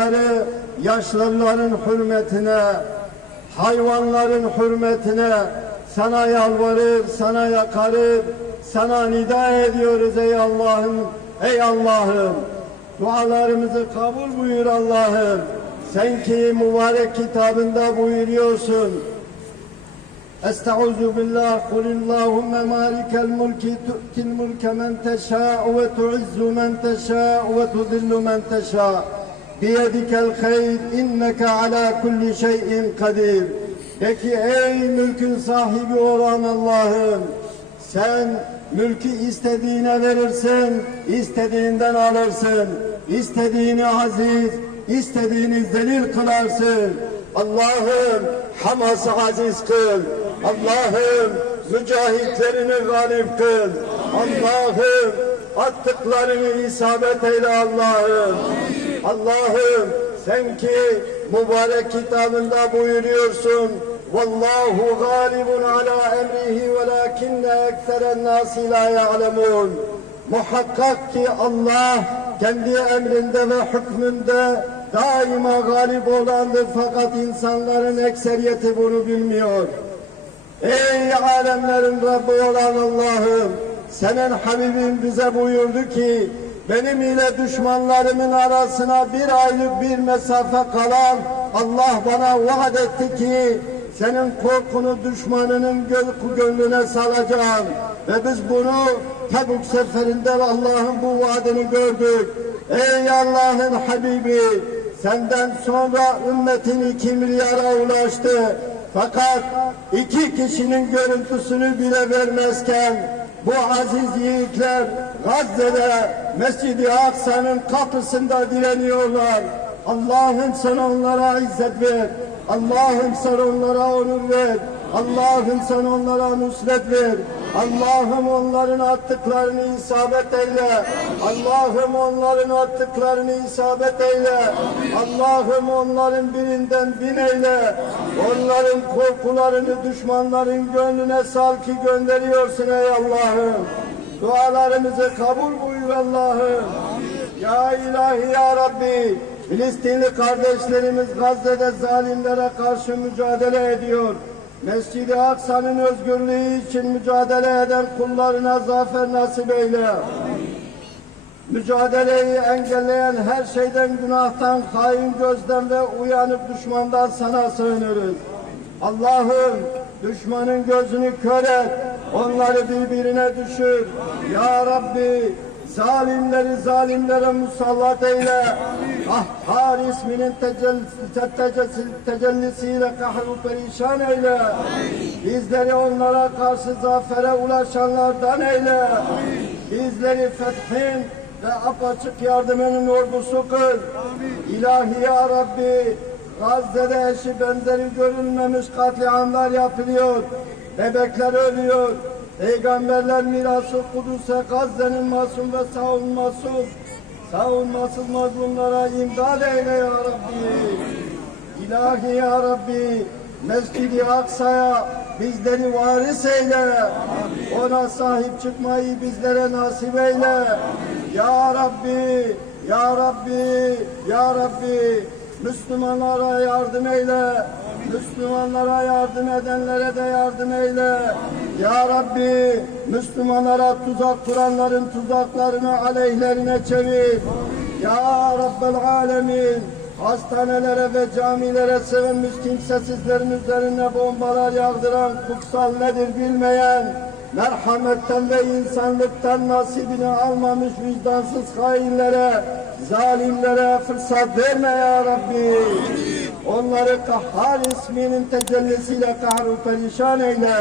şahısları yaşlıların hürmetine, hayvanların hürmetine sana yalvarır, sana yakarır, sana nida ediyoruz ey Allah'ım, ey Allah'ım. Dualarımızı kabul buyur Allah'ım. Sen ki mübarek kitabında buyuruyorsun. Estaizu billah kul Allahümme malikel mulki tu'til mulke men teşâ ve tu'izzu men teşâ ve tudillu men teşâ. Biyedikel hayr inneke ala kulli şeyin kadir. Peki ey mülkün sahibi olan Allah'ım sen mülkü istediğine verirsin, istediğinden alırsın. İstediğini aziz, istediğini zelil kılarsın. Allah'ım Hamas'ı aziz kıl. Allah'ım mücahitlerini galip kıl. Allah'ım attıklarını isabet eyle Allah'ım. Allah'ım sen ki mübarek kitabında buyuruyorsun. Vallahu galibun ala emrihi velakinne ekseren nasi la ya'lemun. Muhakkak ki Allah kendi emrinde ve hükmünde daima galip olandır fakat insanların ekseriyeti bunu bilmiyor. Ey alemlerin Rabbi olan Allah'ım senin Habibin bize buyurdu ki benim ile düşmanlarımın arasına bir aylık bir mesafe kalan Allah bana vaat etti ki senin korkunu düşmanının gö- gönlüne salacağım. Ve biz bunu Tebuk seferinde Allah'ın bu vaadini gördük. Ey Allah'ın Habibi senden sonra ümmetin iki milyara ulaştı. Fakat iki kişinin görüntüsünü bile vermezken bu aziz yiğitler Gazze'de Mescid-i Aksa'nın kapısında direniyorlar. Allah'ım sen onlara izzet ver. Allah'ım sen onlara onur ver. Allah'ım sen onlara nusret ver. Allah'ım onların attıklarını isabet eyle. Allah'ım onların attıklarını isabet eyle. Allah'ım onların birinden bin eyle. Onların korkularını düşmanların gönlüne sal ki gönderiyorsun ey Allah'ım. Dualarımızı kabul buyur Allah'ım. Ya ilahi ya Rabbi. Filistinli kardeşlerimiz Gazze'de zalimlere karşı mücadele ediyor. Mescid-i Aksa'nın özgürlüğü için mücadele eden kullarına zafer nasip eyle. Mücadeleyi engelleyen her şeyden, günahtan, hain gözden ve uyanık düşmandan sana sığınırız. Allah'ım düşmanın gözünü kör et, onları birbirine düşür. Ya Rabbi zalimleri zalimlere musallat eyle. Kahhar isminin tecellisi, tecellisi, tecellisiyle kahru perişan eyle. Bizleri onlara karşı zafere ulaşanlardan eyle. Bizleri fethin ve apaçık yardımının ordusu kıl. İlahi ya Rabbi Gazze'de eşi benzeri görülmemiş katliamlar yapılıyor. Bebekler ölüyor. Peygamberler mirası Kudüs'e Gazze'nin masum ve savunmasız, savunmasız mazlumlara imdad eyle ya Rabbi. İlahi ya Rabbi Mescid-i Aksa'ya bizleri varis eyle. Ona sahip çıkmayı bizlere nasip eyle. Ya Rabbi, Ya Rabbi, Ya Rabbi Müslümanlara yardım eyle. Müslümanlara yardım edenlere de yardım eyle. Ya Rabbi Müslümanlara tuzak kuranların tuzaklarını aleyhlerine çevir. Ya Rabbel Alemin hastanelere ve camilere sığınmış kimsesizlerin üzerine bombalar yağdıran kutsal nedir bilmeyen merhametten ve insanlıktan nasibini almamış vicdansız hainlere, zalimlere fırsat verme ya Rabbi. Onları kahhar isminin tecellisiyle kahru perişan eyle.